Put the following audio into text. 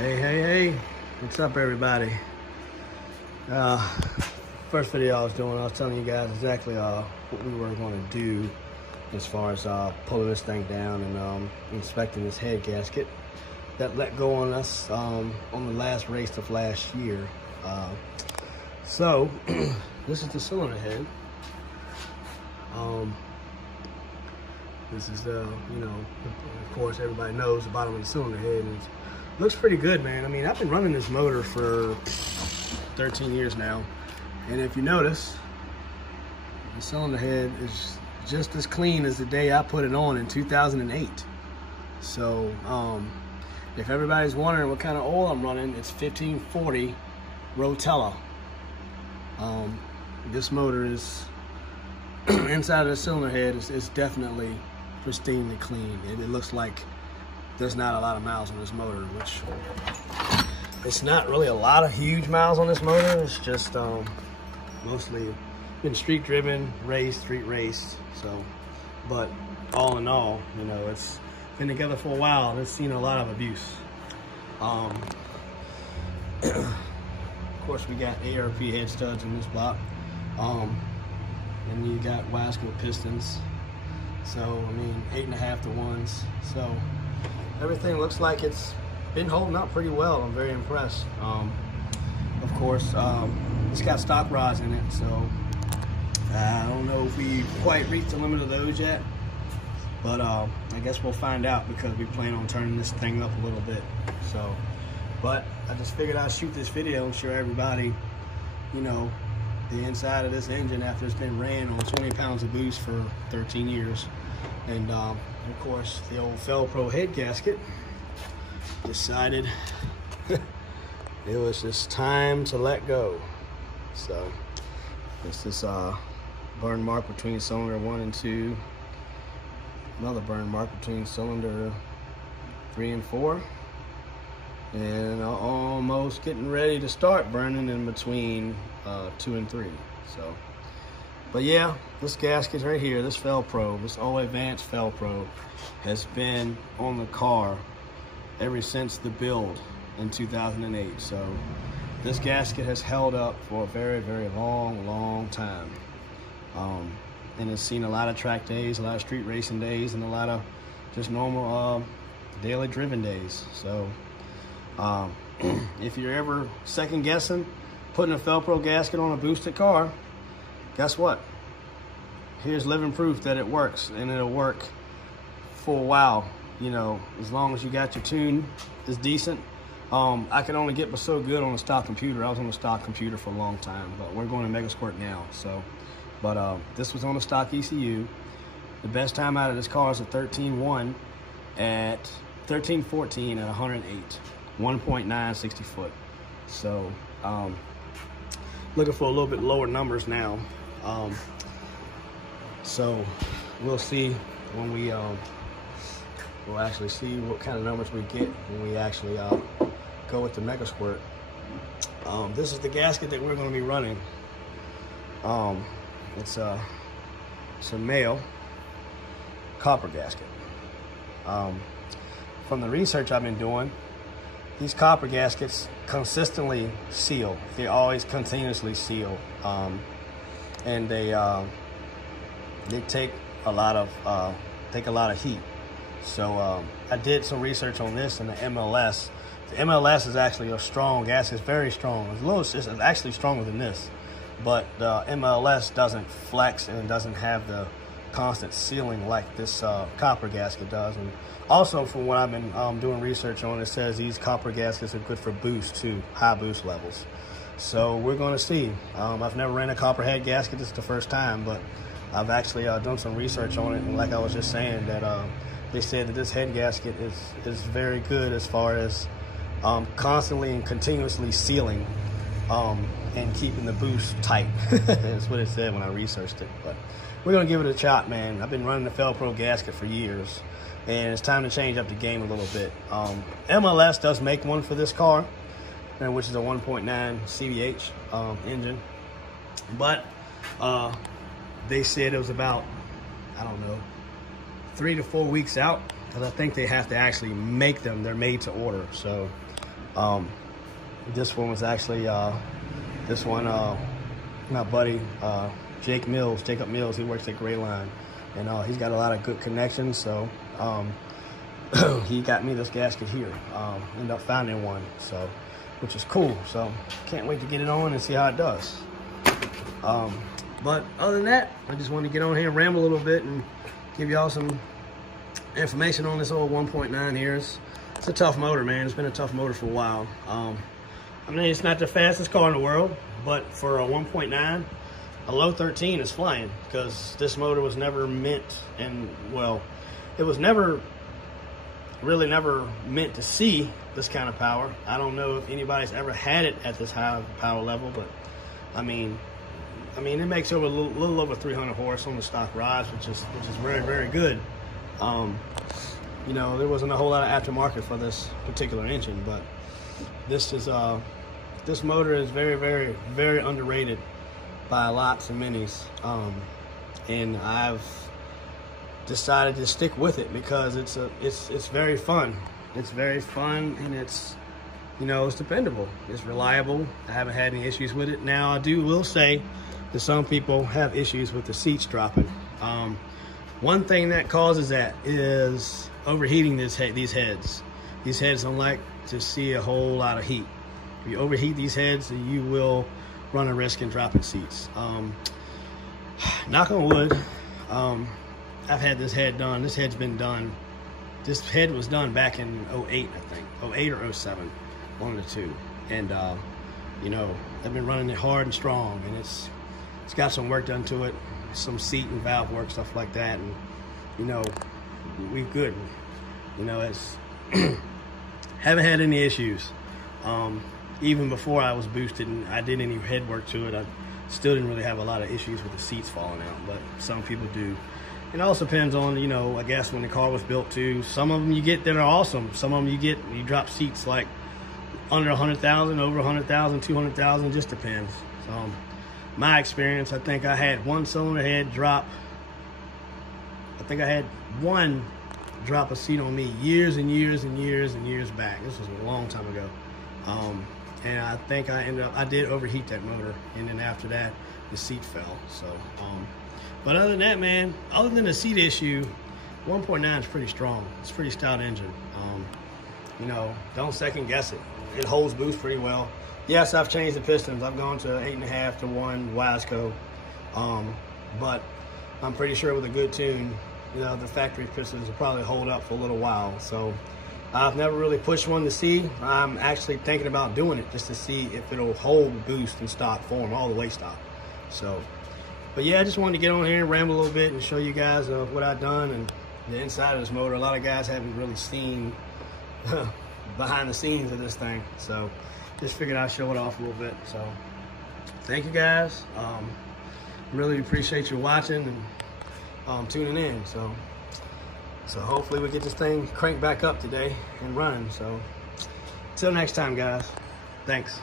Hey, what's up everybody? First video I was doing, I was telling you guys exactly what we were going to do as far as pulling this thing down and inspecting this head gasket that let go on us on the last race of last year. So this is the cylinder head. This is the, of course everybody knows the bottom of the cylinder head. And looks pretty good, man. I mean, I've been running this motor for 13 years now. And if you notice, the cylinder head is just as clean as the day I put it on in 2008. So, if everybody's wondering what kind of oil I'm running, it's 1540 Rotella. This motor is, inside of the cylinder head is definitely pristinely clean. It looks like there's not a lot of miles on this motor, which it's not really a lot of huge miles on this motor. It's just mostly been street driven, street raced. So, but all in all, it's been together for a while and it's seen a lot of abuse. Of course, we got ARP head studs in this block, and you got Escort pistons. So I mean, 8.5 to 1s. So everything looks like it's been holding up pretty well. I'm very impressed. Of course, it's got stock rods in it, so I don't know if we quite reached the limit of those yet, but I guess we'll find out because we plan on turning this thing up a little bit. So, but I just figured I'd shoot this video and show everybody, the inside of this engine after it's been ran on 20 pounds of boost for 13 years. And of course, the old Felpro head gasket decided it was just time to let go. So it's this burn mark between cylinder 1 and 2, another burn mark between cylinder 3 and 4, and almost getting ready to start burning in between 2 and 3. So, but yeah, this gasket right here, this Felpro, this all advanced Felpro, has been on the car ever since the build in 2008. So this gasket has held up for a very, very long time. And it's seen a lot of track days, a lot of street racing days, and a lot of just normal daily driven days. So if you're ever second guessing putting a Felpro gasket on a boosted car, guess what? Here's living proof that it works, and it'll work for a while. As long as you got your tune is decent. I could only get so good on a stock computer. I was on a stock computer for a long time, but we're going to Escort now. So, but this was on a stock ECU. The best time out of this car is a 13.1 at 13.14 at 108, 1.9 60 foot. So, looking for a little bit lower numbers now. So we'll see when we we'll actually see what kind of numbers we get when we actually go with the Escort. This is the gasket that we're going to be running. It's a male copper gasket. From the research I've been doing, these copper gaskets consistently seal. They always continuously seal, and they take a lot of heat. So I did some research on this in the MLS. The MLS is actually a strong gasket. It's very strong. It's actually stronger than this, but the MLS doesn't flex and it doesn't have the constant sealing like this copper gasket does. And also, from what I've been doing research on, it says these copper gaskets are good for boost too, high boost levels. So we're going to see. I've never ran a copper head gasket. This is the first time, but I've actually done some research on it, and like I was just saying, that they said that this head gasket is very good as far as constantly and continuously sealing and keeping the boost tight. That's what it said when I researched it. But we're gonna give it a shot, man. I've been running the Felpro gasket for years, and it's time to change up the game a little bit. MLS does make one for this car, which is a 1.9 CVH engine, but they said it was about, I don't know, 3 to 4 weeks out, because I think they have to actually make them. They're made to order. So This one was actually my buddy Jacob Mills. He works at Gray Line, and he's got a lot of good connections. So he got me this gasket here. Ended up finding one, so which is cool. So can't wait to get it on and see how it does. But other than that, I just wanted to get on here and ramble a little bit and give y'all some information on this old 1.9 here. It's a tough motor, man. It's been a tough motor for a while. I mean, it's not the fastest car in the world, but for a 1.9, a low 13 is flying, because this motor was never meant, and well, it was never meant to see this kind of power. I don't know if anybody's ever had it at this high power level, but I mean, it makes over a little over 300 horse on the stock rods, which is very, very good. You know, there wasn't a whole lot of aftermarket for this particular engine, but this motor is very, very, very underrated by lots and minis, and I've decided to stick with it because it's very fun. It's very fun, and it's, you know, it's dependable. It's reliable. I haven't had any issues with it. Now, I will say that some people have issues with the seats dropping. One thing that causes that is overheating these heads. These heads don't like to see a whole lot of heat. If you overheat these heads, you will run a risk in dropping seats. Knock on wood, I've had this head done. This head's been done. This head was done back in 08, I think. 08 or 07, one of the two. And, you know, I've been running it hard and strong, and it's got some work done to it. Some seat and valve work, stuff like that, and you know, we good. You know, it's haven't had any issues. Even before I was boosted and I did any head work to it, I still didn't really have a lot of issues with the seats falling out, but some people do. It also depends on, you know, I guess when the car was built too. Some of them you get that are awesome. Some of them you drop seats like under 100,000, over 100,000, 200,000, just depends. So my experience, I think I had one cylinder head drop. I think I had one drop a seat on me years and years and years and years back. This was a long time ago. And I think I did overheat that motor, and then after that, the seat fell. So, but other than that, man, other than the seat issue, 1.9 is pretty strong. It's a pretty stout engine. You know, don't second guess it. It holds boost pretty well. Yes, I've changed the pistons. I've gone to 8.5 to 1 Wiseco, but I'm pretty sure with a good tune, you know, the factory pistons will probably hold up for a little while. So I've never really pushed one to see. I'm actually thinking about doing it just to see if it'll hold boost in stock form, all the way stock. So, but yeah, I just wanted to get on here and ramble a little bit and show you guys what I've done and the inside of this motor. A lot of guys haven't really seen behind the scenes of this thing, so just figured I'd show it off a little bit. So thank you guys. Really appreciate you watching and tuning in. So hopefully we get this thing cranked back up today and running. So till next time, guys. Thanks.